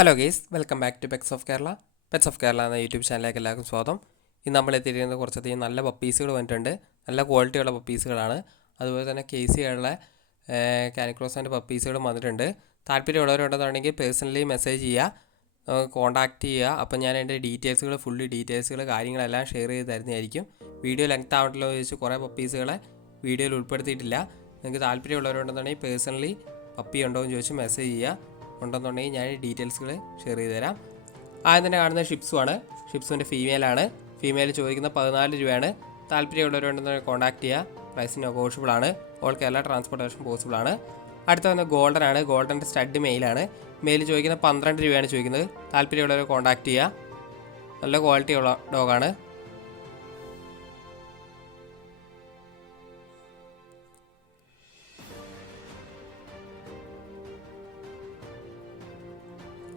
Hello guys, welcome back to pets of Kerala. Pets of Kerala എന്ന YouTube ചാനലിലേക്ക് എല്ലാവർക്കും സ്വാഗതം. ഇന്ന് നമ്മൾ എത്തിയിരിക്കുന്നത് കുറച്ചധികം നല്ല പപ്പീസുകൾ വന്നിട്ടുണ്ട്. നല്ല ക്വാളിറ്റിയുള്ള പപ്പീസുകളാണ്. അതുപോലെ തന്നെ കേസിയുള്ള കാനിക്രോസിൻ്റെ പപ്പീസുകളും വന്നിട്ടുണ്ട്. താല്പര്യമുള്ളവരുണ്ടെന്നുണ്ടെങ്കിൽ പേഴ്സണലി മെസ്സേജ് ചെയ്യുക, കോൺടാക്റ്റ് ചെയ്യുക. അപ്പം ഞാൻ എൻ്റെ ഫുള്ള് ഡീറ്റെയിൽസുകൾ കാര്യങ്ങളെല്ലാം ഷെയർ ചെയ്ത് തരുന്നതായിരിക്കും. വീഡിയോ ലെങ്ത് ആവട്ടല്ലോ എന്ന് ചോദിച്ച് കുറേ പപ്പീസുകളെ വീഡിയോയിൽ ഉൾപ്പെടുത്തിയിട്ടില്ല. നിങ്ങൾക്ക് താല്പര്യമുള്ളവരുണ്ടെന്നുണ്ടെങ്കിൽ പേഴ്സണലി പപ്പി ഉണ്ടോ എന്ന് ചോദിച്ച് മെസ്സേജ് ചെയ്യുക. ഉണ്ടെന്നുണ്ടെങ്കിൽ ഞാൻ ഷെയർ ചെയ്ത് തരാം. ആദ്യം തന്നെ കാണുന്ന ഷിപ്സുമാണ്. ഷിപ്സുവിൻ്റെ ഫീമെയിലാണ്. ഫീമെയിൽ ചോദിക്കുന്ന 14 രൂപയാണ്. താല്പര്യമുള്ളവരുണ്ടെന്നുണ്ടെങ്കിൽ കോൺടാക്ട് ചെയ്യുക. പ്രൈസ് നെഗോഷ്യബിൾ ആണ്. ഓൾ കേരള ട്രാൻസ്പോർട്ടേഷൻ പോസിബിൾ ആണ്. അടുത്ത വന്ന ഗോൾഡൻ ആണ്. ഗോൾഡൻ്റെ സ്റ്റഡ് മെയിലാണ്. മെയിൽ ചോദിക്കുന്ന 12 രൂപയാണ് ചോദിക്കുന്നത്. താല്പര്യമുള്ളവരെ കോൺടാക്ട് ചെയ്യുക. നല്ല ക്വാളിറ്റി ഉള്ള ഡോഗാണ്.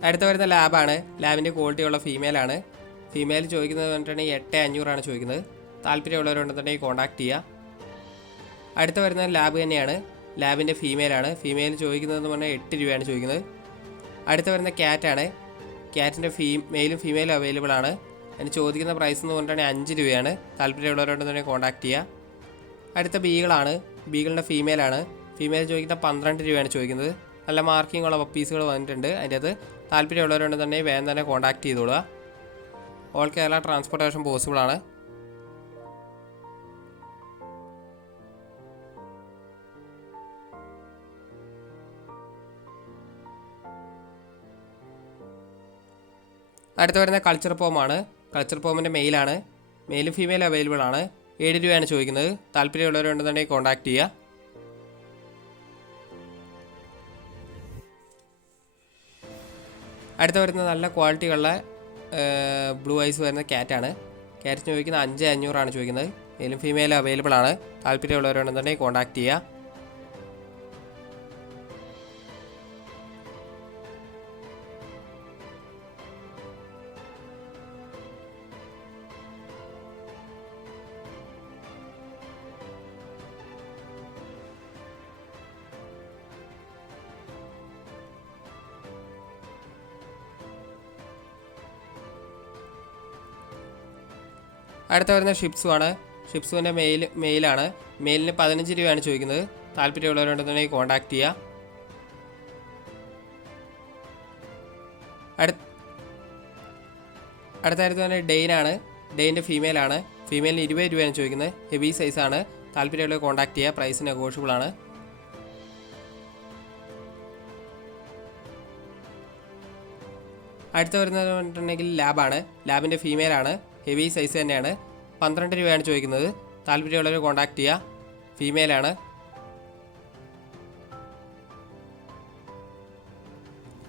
അടുത്ത വരുന്ന ലാബാണ്. ലാബിൻ്റെ ക്വാളിറ്റിയുള്ള ഫീമെയിലാണ്. ഫീമെയിൽ ചോദിക്കുന്നത് പറഞ്ഞിട്ടുണ്ടെങ്കിൽ 8500 ചോദിക്കുന്നത്. താല്പര്യമുള്ളവരുണ്ടെന്നുണ്ടെങ്കിൽ കോൺടാക്ട് ചെയ്യുക. അടുത്ത വരുന്ന ലാബ് തന്നെയാണ്. ലാബിൻ്റെ ഫീമെയിലാണ്. ഫീമെയിൽ ചോദിക്കുന്നതെന്ന് പറഞ്ഞാൽ 8 രൂപയാണ് ചോദിക്കുന്നത്. അടുത്ത വരുന്ന ക്യാറ്റാണ്. ക്യാറ്റിൻ്റെ മെയിലും ഫീമെയിലും അവൈലബിൾ ആണ്. അതിന് ചോദിക്കുന്ന പ്രൈസ് എന്ന് പറഞ്ഞിട്ടുണ്ടെങ്കിൽ 5 രൂപയാണ്. താല്പര്യമുള്ളവരുണ്ടെന്നുണ്ടെങ്കിൽ കോൺടാക്ട് ചെയ്യുക. അടുത്ത ബീഗിളാണ്. ബീഗിളിൻ്റെ ഫീമെയിലാണ്. ഫീമെയിൽ ചോദിക്കുന്ന 12 രൂപയാണ് ചോദിക്കുന്നത്. നല്ല മാർക്കിംഗ് ഉള്ള പപ്പീസുകൾ വന്നിട്ടുണ്ട്. അതിൻ്റെ അത് താല്പര്യമുള്ളവരുണ്ടെന്നുണ്ടെങ്കിൽ വേഗം തന്നെ കോൺടാക്ട് ചെയ്തോളുക. ഓൾ കേരള ട്രാൻസ്പോർട്ടേഷൻ പോസിബിൾ ആണ്. അടുത്ത് വരുന്ന കൾച്ചർ പോമാണ്. കൾച്ചർ പോമിൻ്റെ മെയിലാണ്. മെയിലും ഫീമെയിലും അവൈലബിൾ ആണ്. 7 രൂപയാണ് ചോദിക്കുന്നത്. താല്പര്യമുള്ളവരുണ്ടെന്നുണ്ടെങ്കിൽ കോൺടാക്ട് ചെയ്യുക. അടുത്ത വരുന്ന നല്ല ക്വാളിറ്റിയുള്ള ബ്ലൂ ഐസ് വരുന്ന ക്യാറ്റാണ്. ക്യാറ്റ് ചോദിക്കുന്ന 5500 ചോദിക്കുന്നത്. മെയിലും ഫീമെയിലും അവൈലബിൾ ആണ്. താല്പര്യമുള്ളവരുണ്ടെന്നുണ്ടെങ്കിൽ കോൺടാക്ട് ചെയ്യുക. അടുത്ത വരുന്ന ഷിപ്സുമാണ്. ഷിപ്സുവിൻ്റെ മെയിലാണ്. മെയിലിന് 15 രൂപയാണ് ചോദിക്കുന്നത്. താല്പര്യമുള്ളവരുണ്ടെന്നുണ്ടെങ്കിൽ കോൺടാക്ട് ചെയ്യുക. അടുത്തായിട്ട് തന്നെ ഡെയിനാണ്. ഡെയിൻ്റെ ഫീമെയിലാണ്. ഫീമെയിലിന് 20 രൂപയാണ് ചോദിക്കുന്നത്. ഹെവി സൈസാണ്. താല്പര്യമുള്ളവർ കോൺടാക്ട് ചെയ്യുക. പ്രൈസ് നെഗോഷ്യബിൾ ആണ്. അടുത്ത വരുന്നത് പറഞ്ഞിട്ടുണ്ടെങ്കിൽ ലാബാണ്. ലാബിൻ്റെ ഫീമെയിലാണ്. ഹെവി സൈസ് തന്നെയാണ്. 12 രൂപയാണ് ചോദിക്കുന്നത്. താല്പര്യമുള്ളവർ കോൺടാക്ട് ചെയ്യുക. ഫീമെയിലാണ്.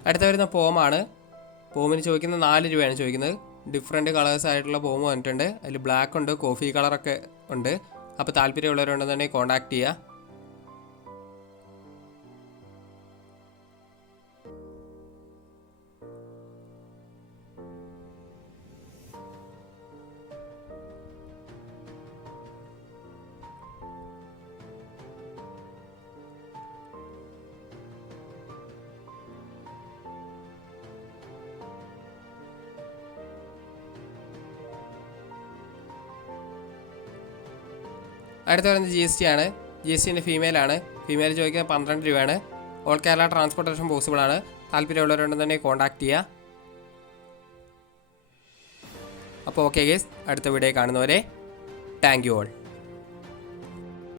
അടുത്ത വരുന്ന പോമാണ്. പോമിന് ചോദിക്കുന്നത് 4 രൂപയാണ് ചോദിക്കുന്നത്. ഡിഫറെൻറ്റ് കളേഴ്സ് ആയിട്ടുള്ള പോം വന്നിട്ടുണ്ട്. അതിൽ ബ്ലാക്ക് ഉണ്ട്, കോഫി കളറൊക്കെ ഉണ്ട്. അപ്പോൾ താല്പര്യമുള്ളവരുണ്ടെന്നുണ്ടെങ്കിൽ കോൺടാക്ട് ചെയ്യുക. അടുത്ത വരുന്നത് GST ആണ്. GSTൻ്റെ ഫീമെയിലാണ്. ഫീമെയിൽ ചോദിക്കുന്നത് 12 രൂപയാണ്. ഓൾ കേരള ട്രാൻസ്പോർട്ടേഷൻ പോസിബിൾ ആണ്. താല്പര്യമുള്ളവരുണ്ടെന്നുണ്ടെങ്കിൽ കോൺടാക്ട് ചെയ്യുക. അപ്പോൾ ഓക്കെ ഗൈസ്, അടുത്ത വീഡിയോ കാണുന്നവരെ താങ്ക് യു ഓൾ.